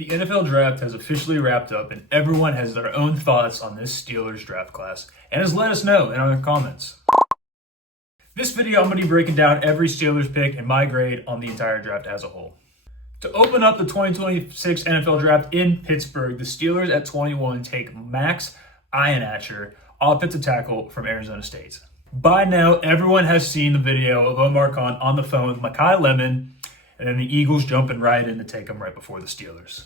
The NFL draft has officially wrapped up, and everyone has their own thoughts on this Steelers draft class and has let us know in our comments. This video, I'm going to be breaking down every Steelers pick and my grade on the entire draft as a whole. To open up the 2026 NFL draft in Pittsburgh, the Steelers at 21 take Max Ihenacher, offensive tackle from Arizona State. By now, everyone has seen the video of Omar Khan on the phone with Mekhi Lemon, and then the Eagles jumping right in to take him right before the Steelers.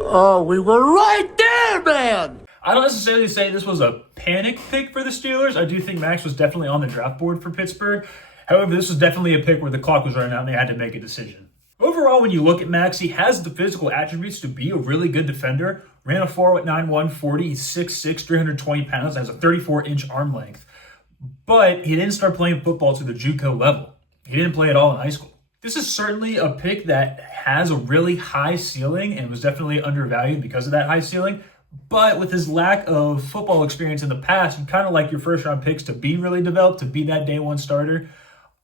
Oh, we were right there, man! I don't necessarily say this was a panic pick for the Steelers. I do think Max was definitely on the draft board for Pittsburgh. However, this was definitely a pick where the clock was running out and they had to make a decision. Overall, when you look at Max, he has the physical attributes to be a really good defender. Ran a 4.91 40, he's 6'6", 320 pounds, has a 34-inch arm length. But he didn't start playing football to the JUCO level. He didn't play at all in high school. This is certainly a pick that has a really high ceiling and was definitely undervalued because of that high ceiling. But with his lack of football experience in the past, you kind of like your first-round picks to be really developed, to be that day-one starter.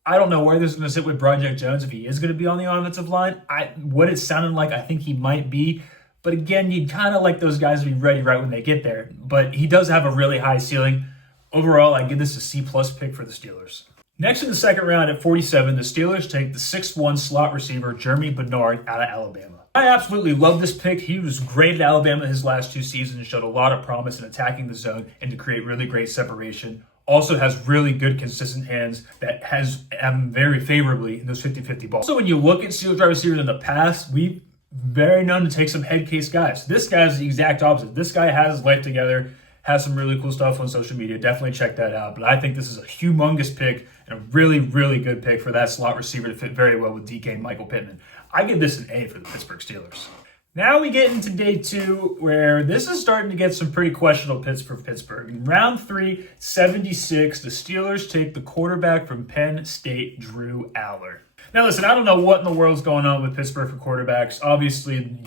I don't know where this is going to sit with Project Jones if he is going to be on the offensive line. What it sounded like, I think he might be. But again, you'd kind of like those guys to be ready right when they get there. But he does have a really high ceiling. Overall, I give this a C-plus pick for the Steelers. Next in the second round at 47, the Steelers take the 6'1" slot receiver Jeremy Bernard out of Alabama. I absolutely love this pick. He was great at Alabama his last two seasons and showed a lot of promise in attacking the zone and to create really great separation. Also has really good consistent hands that has very favorably in those 50-50 balls. So when you look at Steelers wide receivers in the past, we've very known to take some head case guys. This guy's the exact opposite. This guy has his life together, has some really cool stuff on social media. Definitely check that out. But I think this is a humongous pick and a really, really good pick for that slot receiver to fit very well with DK and Michael Pittman. I give this an A for the Pittsburgh Steelers. Now we get into day two, where this is starting to get some pretty questionable picks for Pittsburgh. In round 3, 76, the Steelers take the quarterback from Penn State, Drew Aller. Now listen, I don't know what in the world's going on with Pittsburgh for quarterbacks. Obviously,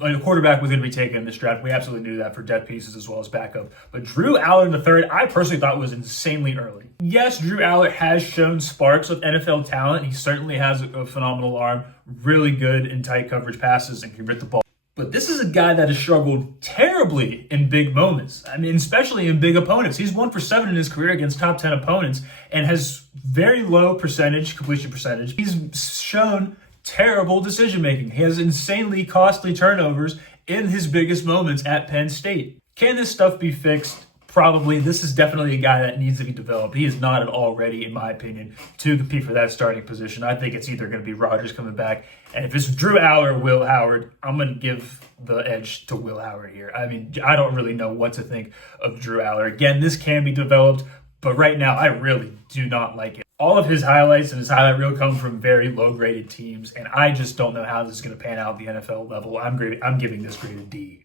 a quarterback was going to be taken in this draft. We absolutely knew that for depth pieces as well as backup. But Drew Aller in the third, I personally thought was insanely early. Yes, Drew Aller has shown sparks of NFL talent. He certainly has a phenomenal arm, really good in tight coverage passes, and can hit the ball. But this is a guy that has struggled terribly in big moments. I mean, especially in big opponents. He's 1 for 7 in his career against top 10 opponents and has very low completion percentage. He's shown terrible decision-making. He has insanely costly turnovers in his biggest moments at Penn State. Can this stuff be fixed? Probably. This is definitely a guy that needs to be developed. He is not at all ready, in my opinion, to compete for that starting position. I think it's either going to be Rodgers coming back, and if it's Drew Aller or Will Howard, I'm going to give the edge to Will Howard here. I mean, I don't really know what to think of Drew Aller. Again, this can be developed, but right now, I really do not like it. All of his highlights and his highlight reel come from very low-graded teams, and I just don't know how this is going to pan out at the NFL level. I'm giving this grade a D.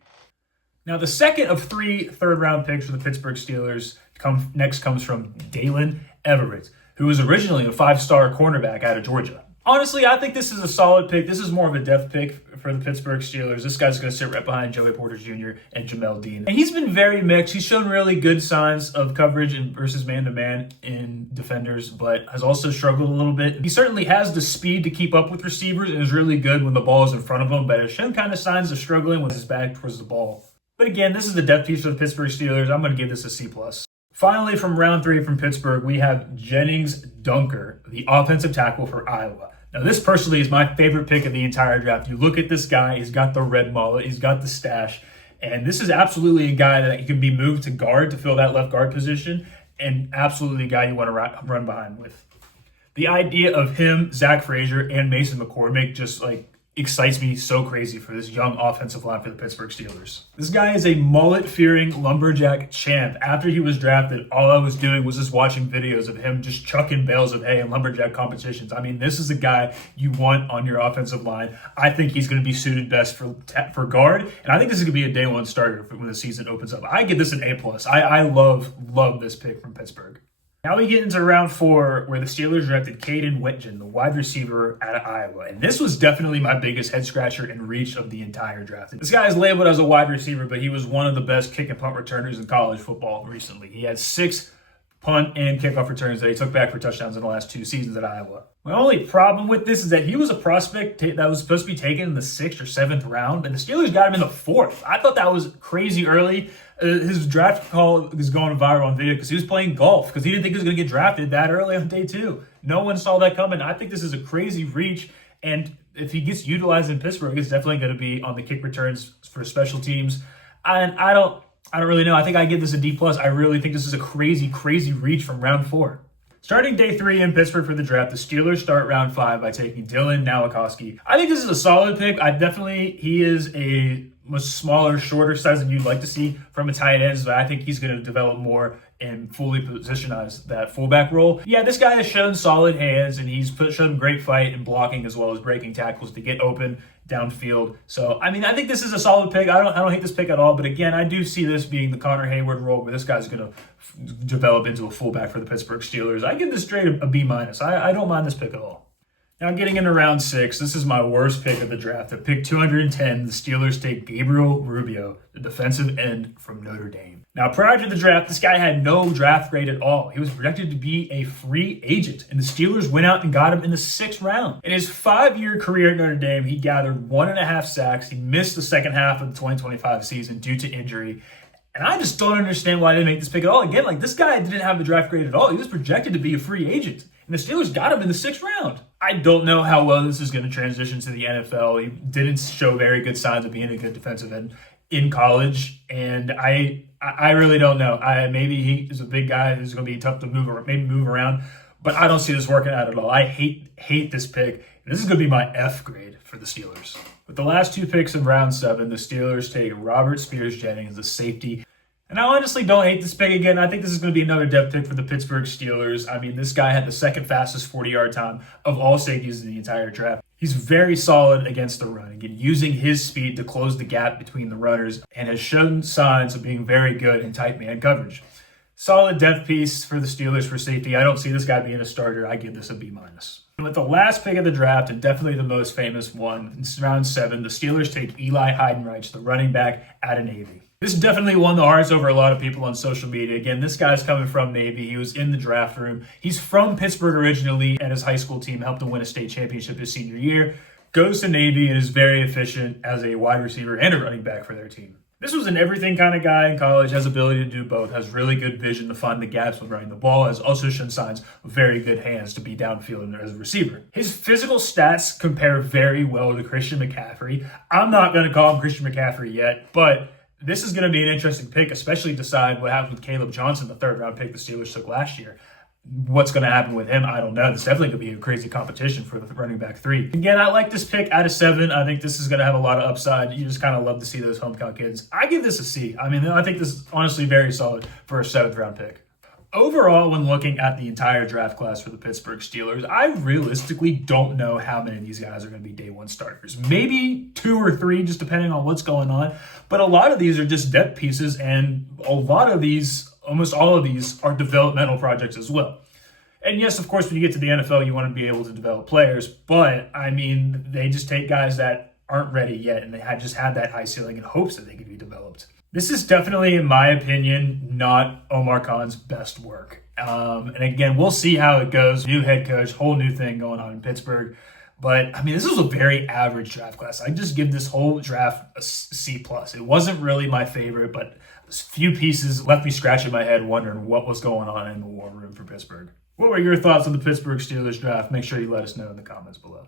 Now, the second of 3 third-round picks for the Pittsburgh Steelers comes from Dalen Everett, who was originally a 5-star cornerback out of Georgia. Honestly, I think this is a solid pick. This is more of a depth pick for the Pittsburgh Steelers. This guy's going to sit right behind Joey Porter Jr. and Jamel Dean. And he's been very mixed. He's shown really good signs of coverage versus man-to-man in defenders, but has also struggled a little bit. He certainly has the speed to keep up with receivers and is really good when the ball is in front of him, but has shown kind of signs of struggling with his back towards the ball. But again, this is the depth piece for the Pittsburgh Steelers. I'm going to give this a C+. Finally, from round 3 from Pittsburgh, we have Jennings Dunker, the offensive tackle for Iowa. Now, this personally is my favorite pick of the entire draft. You look at this guy, he's got the red mullet, he's got the stash, and this is absolutely a guy that can be moved to guard to fill that left guard position, and absolutely a guy you want to run behind with. The idea of him, Zach Frazier, and Mason McCormick just excites me so crazy for this young offensive line for the Pittsburgh Steelers. This guy is a mullet-fearing lumberjack champ. After he was drafted, all I was doing was just watching videos of him just chucking bales of hay in lumberjack competitions. I mean, this is a guy you want on your offensive line. I think he's going to be suited best for guard, and I think this is going to be a day one starter when the season opens up. I give this an A+. I love this pick from Pittsburgh. Now we get into round 4, where the Steelers drafted Caden Whitgen, the wide receiver out of Iowa. And this was definitely my biggest head-scratcher and reach of the entire draft. This guy is labeled as a wide receiver, but he was one of the best kick and punt returners in college football recently. He had 6 punt and kickoff returns that he took back for touchdowns in the last 2 seasons at Iowa. My only problem with this is that he was a prospect that was supposed to be taken in the 6th or 7th round, and the Steelers got him in the 4th. I thought that was crazy early. His draft call is going viral on video because he was playing golf because he didn't think he was going to get drafted that early on day 2. No one saw that coming. I think this is a crazy reach, and if he gets utilized in Pittsburgh, it's definitely going to be on the kick returns for special teams. And I don't really know. I think I give this a D+. I really think this is a crazy, crazy reach from round 4. Starting day 3 in Pittsburgh for the draft, the Steelers start round 5 by taking Dylan Nowakowski. I think this is a solid pick. He is a much smaller, shorter size than you'd like to see from a tight end, but I think he's going to develop more and fully positionize that fullback role. Yeah, this guy has shown solid hands, and he's shown great fight and blocking as well as breaking tackles to get open downfield. So, I think this is a solid pick. I don't hate this pick at all, but again, I do see this being the Connor Hayward role where this guy's going to develop into a fullback for the Pittsburgh Steelers. I give this straight a B-. I don't mind this pick at all. Now getting into round 6, this is my worst pick of the draft. At pick 210, the Steelers take Gabriel Rubio, the defensive end from Notre Dame. Now prior to the draft, this guy had no draft grade at all. He was projected to be a free agent, and the Steelers went out and got him in the 6th round. In his 5-year career at Notre Dame, he gathered 1.5 sacks. He missed the second half of the 2025 season due to injury. And I just don't understand why they didn't make this pick at all. Again, this guy didn't have the draft grade at all. He was projected to be a free agent. And the Steelers got him in the 6th round. I don't know how well this is going to transition to the NFL. He didn't show very good signs of being a good defensive end in college. And I really don't know. Maybe he is a big guy who's going to be tough to move around. But I don't see this working out at all. I hate this pick. And this is going to be my F grade for the Steelers. With the last 2 picks in round 7, the Steelers take Robert Spears-Jennings, the safety. And I honestly don't hate this pick again. I think this is going to be another depth pick for the Pittsburgh Steelers. This guy had the 2nd fastest 40-yard time of all safeties in the entire draft. He's very solid against the run, again, using his speed to close the gap between the runners, and has shown signs of being very good in tight man coverage. Solid depth piece for the Steelers for safety. I don't see this guy being a starter. I give this a B-. With the last pick of the draft, and definitely the most famous one, in round 7, the Steelers take Eli Heidenreich, the running back out of Navy. This definitely won the hearts over a lot of people on social media. Again, this guy's coming from Navy. He was in the draft room. He's from Pittsburgh originally, and his high school team helped him win a state championship his senior year. Goes to Navy and is very efficient as a wide receiver and a running back for their team. This was an everything kind of guy in college, has ability to do both, has really good vision to find the gaps when running the ball, has also shown signs of very good hands to be downfield as a receiver. His physical stats compare very well to Christian McCaffrey. I'm not going to call him Christian McCaffrey yet, but this is going to be an interesting pick, especially decide what happens with Caleb Johnson, the 3rd round pick the Steelers took last year. What's going to happen with him, I don't know. This is definitely going to be a crazy competition for the running back 3. Again, I like this pick out of 7. I think this is going to have a lot of upside. You just kind of love to see those hometown kids. I give this a C. I think this is honestly very solid for a 7th round pick. Overall, when looking at the entire draft class for the Pittsburgh Steelers, I realistically don't know how many of these guys are going to be day 1 starters. Maybe 2 or 3, just depending on what's going on. But a lot of these are just depth pieces, and a lot of these, almost all of these, are developmental projects as well. And yes, of course, when you get to the NFL, you want to be able to develop players. But, they just take guys that aren't ready yet, and they just have that high ceiling in hopes that they can be developed. This is definitely, in my opinion, not Omar Khan's best work. And again, we'll see how it goes. New head coach, whole new thing going on in Pittsburgh. But, this was a very average draft class. I just give this whole draft a C+. It wasn't really my favorite, but a few pieces left me scratching my head wondering what was going on in the war room for Pittsburgh. What were your thoughts on the Pittsburgh Steelers draft? Make sure you let us know in the comments below.